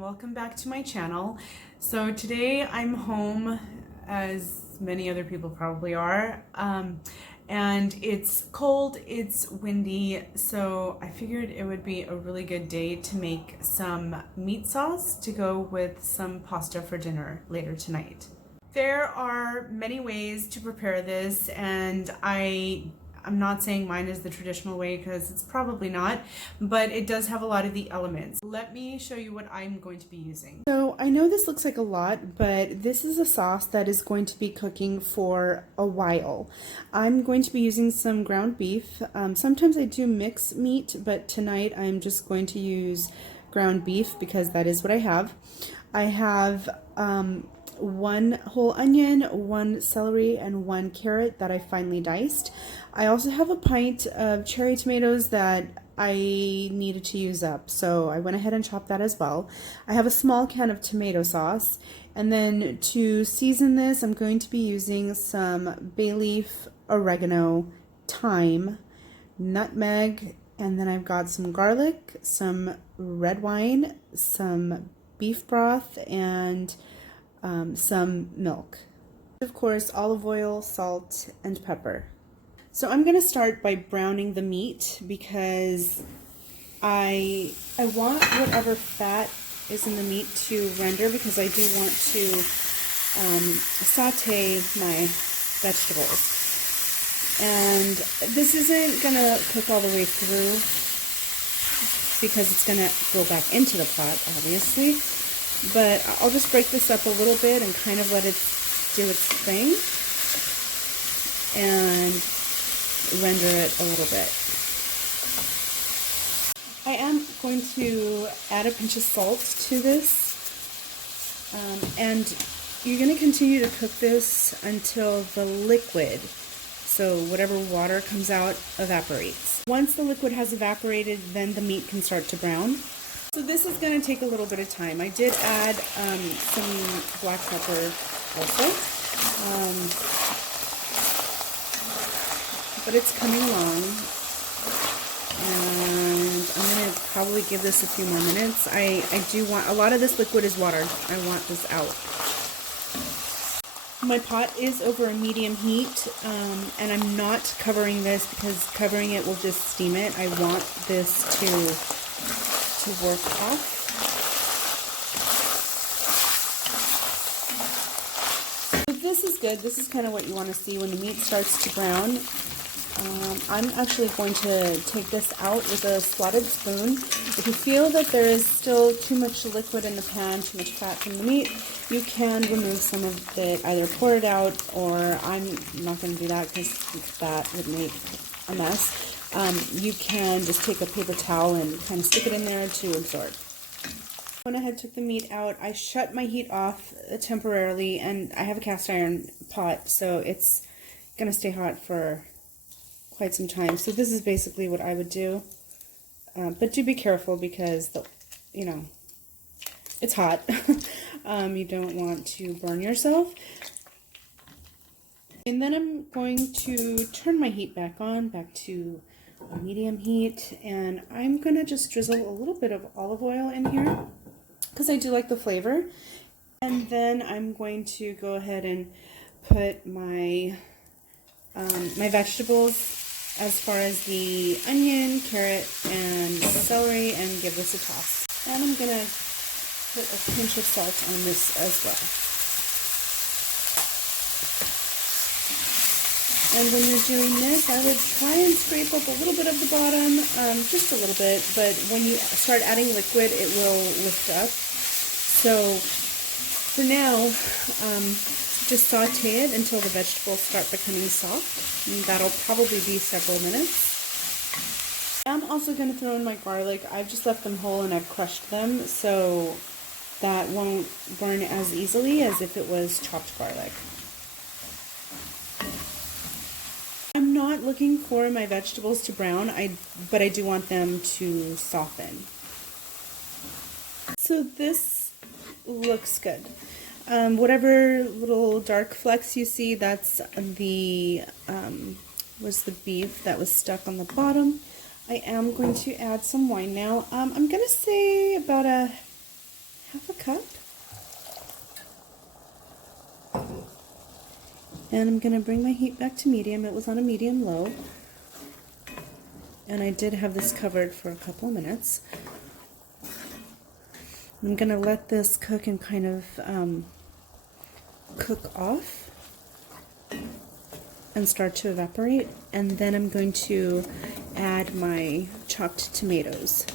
everyone, welcome back to my channel. So today I'm home, as many other people probably are, and it's cold, it's windy, so I figured it would be a really good day to make some meat sauce to go with some pasta for dinner later tonight. There are many ways to prepare this, and I'm not saying mine is the traditional way because it's probably not, but it does have a lot of the elements. Let me show you what I'm going to be using. So I know this looks like a lot, but this is a sauce that is going to be cooking for a while. I'm going to be using some ground beef. Sometimes I do mix meat, but tonight I'm just going to use ground beef because that is what I have. I have one whole onion, one celery, and one carrot that I finely diced. I also have a pint of cherry tomatoes that I needed to use up, so I went ahead and chopped that as well. I have a small can of tomato sauce, and then to season this, I'm going to be using some bay leaf, oregano, thyme, nutmeg, and then I've got some garlic, some red wine, some beef broth, and some milk. Of course, olive oil, salt, and pepper. So I'm going to start by browning the meat because I want whatever fat is in the meat to render, because I do want to saute my vegetables. And this isn't going to cook all the way through because it's going to go back into the pot, obviously. But I'll just break this up a little bit and kind of let it do its thing and render it a little bit. I am going to add a pinch of salt to this, and you're going to continue to cook this until the liquid, so whatever water comes out, evaporates. Once the liquid has evaporated, then the meat can start to brown. So this is going to take a little bit of time. I did add some black pepper also, but it's coming along, and I'm going to probably give this a few more minutes. I do want, a lot of this liquid is water. I want this out. My pot is over a medium heat, and I'm not covering this because covering it will just steam it. I want this to work off. So this is good. This is kind of what you want to see when the meat starts to brown. I'm actually going to take this out with a slotted spoon. If you feel that there is still too much liquid in the pan, too much fat from the meat, you can remove some of it, either pour it out, or I'm not going to do that because that would make a mess. You can just take a paper towel and kind of stick it in there to absorb. When I took the meat out, I shut my heat off temporarily, and I have a cast iron pot, so it's going to stay hot for quite some time. So this is basically what I would do. But do be careful because, it's hot. You don't want to burn yourself. And then I'm going to turn my heat back to a medium heat, and I'm going to just drizzle a little bit of olive oil in here because I do like the flavor. And then I'm going to go ahead and put my my vegetables, as far as the onion, carrot, and celery, and give this a toss. And I'm going to put a pinch of salt on this as well. And when you're doing this, I would try and scrape up a little bit of the bottom, just a little bit, but when you start adding liquid, it will lift up. So for now, just saute it until the vegetables start becoming soft, and that'll probably be several minutes. I'm also going to throw in my garlic. I've just left them whole and I've crushed them, so that won't burn as easily as if it was chopped garlic. I'm not looking for my vegetables to brown, but I do want them to soften. So this looks good. Whatever little dark flecks you see, that's the was the beef that was stuck on the bottom. I am going to add some wine now. I'm going to say about a half a cup. And I'm going to bring my heat back to medium. It was on a medium-low. And I did have this covered for a couple of minutes. I'm going to let this cook and kind of cook off and start to evaporate. And then I'm going to add my chopped tomatoes.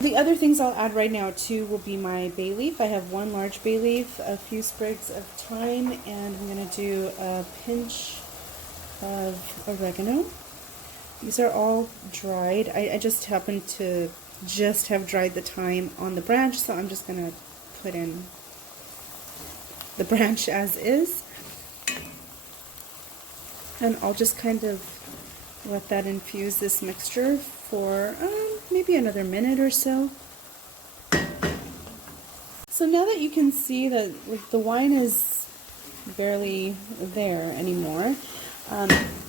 The other things I'll add right now too will be my bay leaf. I have one large bay leaf, a few sprigs of thyme, and I'm going to do a pinch of oregano. These are all dried. I just happen to just have dried the thyme on the branch, so I'm just going to put in the branch as is. And I'll just kind of let that infuse this mixture for maybe another minute or so. So now that you can see that the wine is barely there anymore,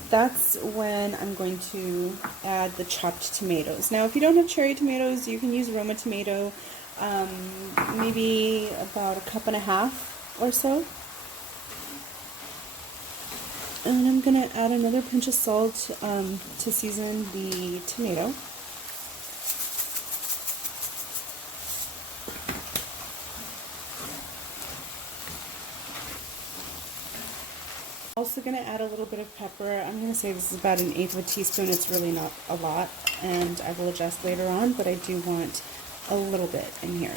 that's when I'm going to add the chopped tomatoes. Now, if you don't have cherry tomatoes, you can use Roma tomato, maybe about a cup and a half or so. And I'm going to add another pinch of salt to season the tomato. Also going to add a little bit of pepper. I'm going to say this is about 1/8 of a teaspoon. It's really not a lot, and I will adjust later on, but I do want a little bit in here.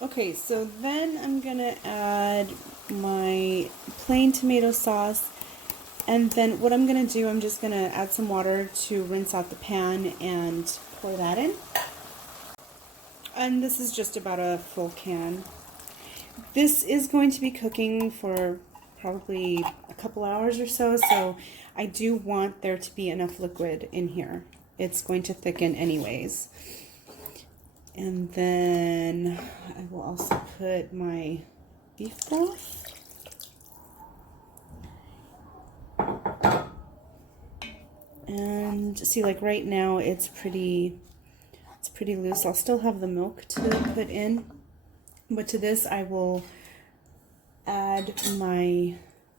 Okay, so then I'm going to add my plain tomato sauce, and then what I'm going to do, I'm just going to add some water to rinse out the pan and pour that in. And this is just about a full can. This is going to be cooking for probably a couple hours or so, so I do want there to be enough liquid in here. It's going to thicken anyways. And then I will also put my beef broth. And see, like right now it's pretty loose. I'll still have the milk to put in. But to this, I will add my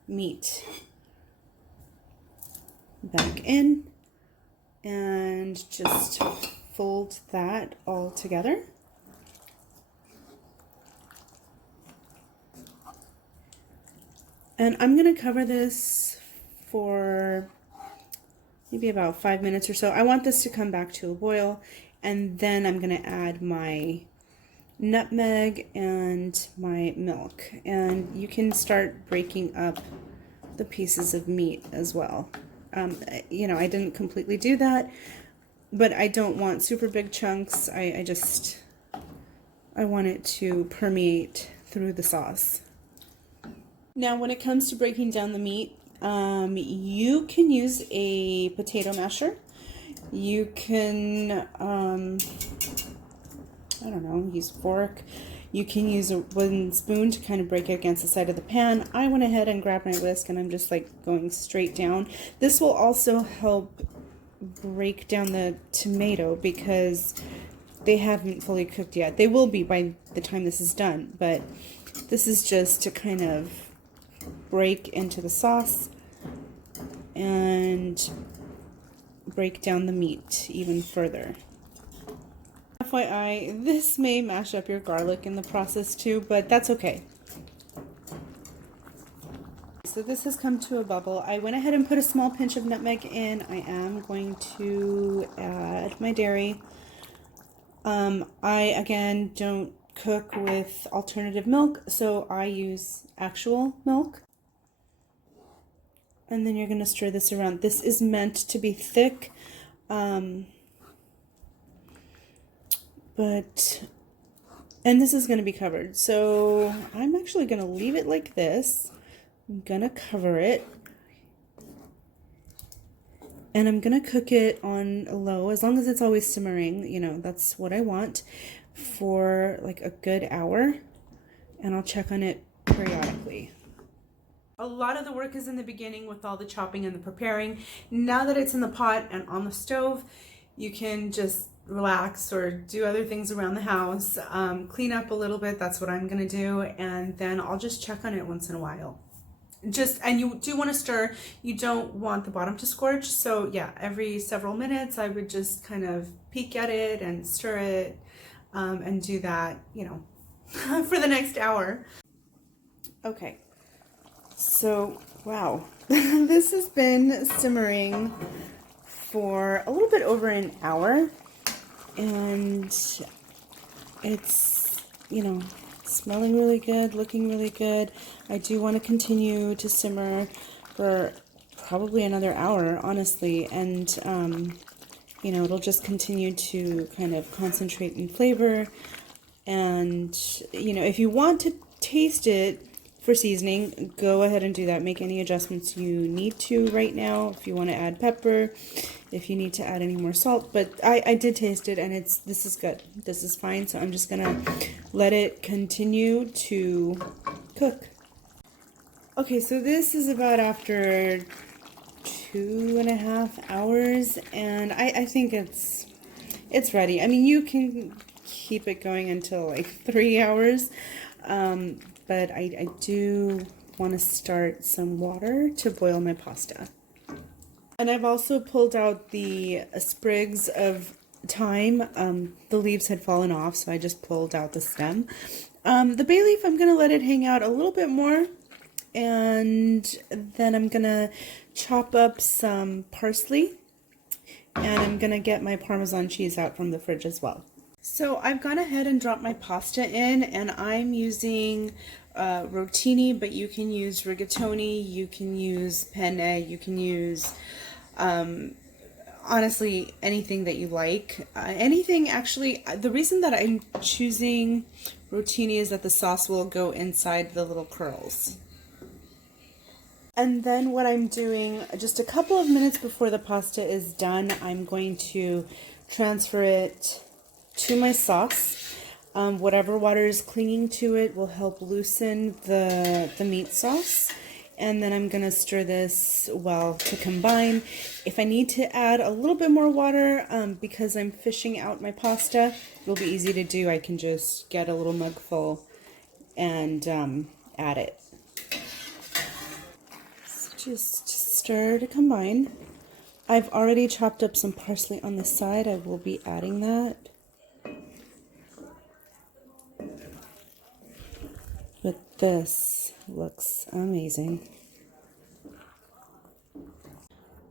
meat back in and just fold that all together. And I'm going to cover this for maybe about 5 minutes or so. I want this to come back to a boil, and then I'm going to add my nutmeg and my milk, and you can start breaking up the pieces of meat as well. You know, I didn't completely do that, but I don't want super big chunks. I want it to permeate through the sauce. Now, when it comes to breaking down the meat, you can use a potato masher. You can I don't know, use a fork. You can use a wooden spoon to kind of break it against the side of the pan. I went ahead and grabbed my whisk, and I'm just like going straight down. This will also help break down the tomato because they haven't fully cooked yet. They will be by the time this is done, but this is just to kind of break into the sauce and break down the meat even further. FYI, this may mash up your garlic in the process too, but that's okay. So this has come to a bubble. I went ahead and put a small pinch of nutmeg in. I am going to add my dairy. I, again, don't cook with alternative milk, so I use actual milk. And then you're going to stir this around. This is meant to be thick. And this is going to be covered, so I'm actually going to leave it like this. I'm going to cover it, and I'm going to cook it on low, as long as it's always simmering, you know, that's what I want, for like a good hour, and I'll check on it periodically. A lot of the work is in the beginning with all the chopping and the preparing. Now that it's in the pot and on the stove, you can just relax or do other things around the house, clean up a little bit. That's what I'm gonna do, and then I'll just check on it once in a while. And you do want to stir. You don't want the bottom to scorch, so yeah, every several minutes I would just kind of peek at it and stir it, and do that, you know, for the next hour. Okay, so wow, this has been simmering for a little bit over an hour, and it's, you know, smelling really good, looking really good. I do want to continue to simmer for probably another hour, honestly, and you know, it'll just continue to kind of concentrate in flavor. And you know, if you want to taste it for seasoning, go ahead and do that. Make any adjustments you need to right now. If you want to add pepper, if you need to add any more salt, but I did taste it, and this is good. This is fine, so I'm just gonna let it continue to cook. Okay, so this is about after 2.5 hours, and I think it's ready. I mean, you can keep it going until like 3 hours, but I do want to start some water to boil my pasta. And I've also pulled out the sprigs of thyme. The leaves had fallen off, so I just pulled out the stem. The bay leaf, I'm going to let it hang out a little bit more. And then I'm going to chop up some parsley. And I'm going to get my Parmesan cheese out from the fridge as well. So I've gone ahead and dropped my pasta in, and I'm using rotini, but you can use rigatoni, you can use penne, you can use honestly anything that you like. Anything, actually. The reason that I'm choosing rotini is that the sauce will go inside the little curls. And then what I'm doing, just a couple of minutes before the pasta is done, I'm going to transfer it to my sauce. Whatever water is clinging to it will help loosen the meat sauce. And then I'm going to stir this well to combine. If I need to add a little bit more water, because I'm fishing out my pasta, it'll be easy to do. I can just get a little mug full and add it. So just stir to combine. I've already chopped up some parsley on the side. I will be adding that. But this looks amazing.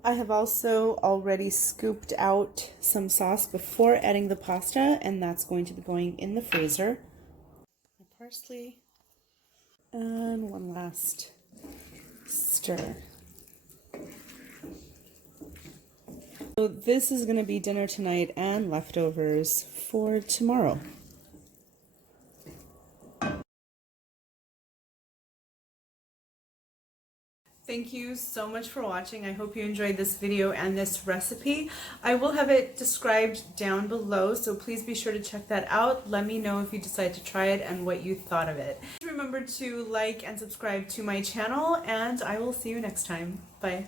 I have also already scooped out some sauce before adding the pasta, and that's going to be going in the freezer. My parsley, and one last stir. So this is going to be dinner tonight and leftovers for tomorrow. Thank you so much for watching. I hope you enjoyed this video and this recipe. I will have it described down below, so please be sure to check that out. Let me know if you decide to try it and what you thought of it. Remember to like and subscribe to my channel, and I will see you next time. Bye.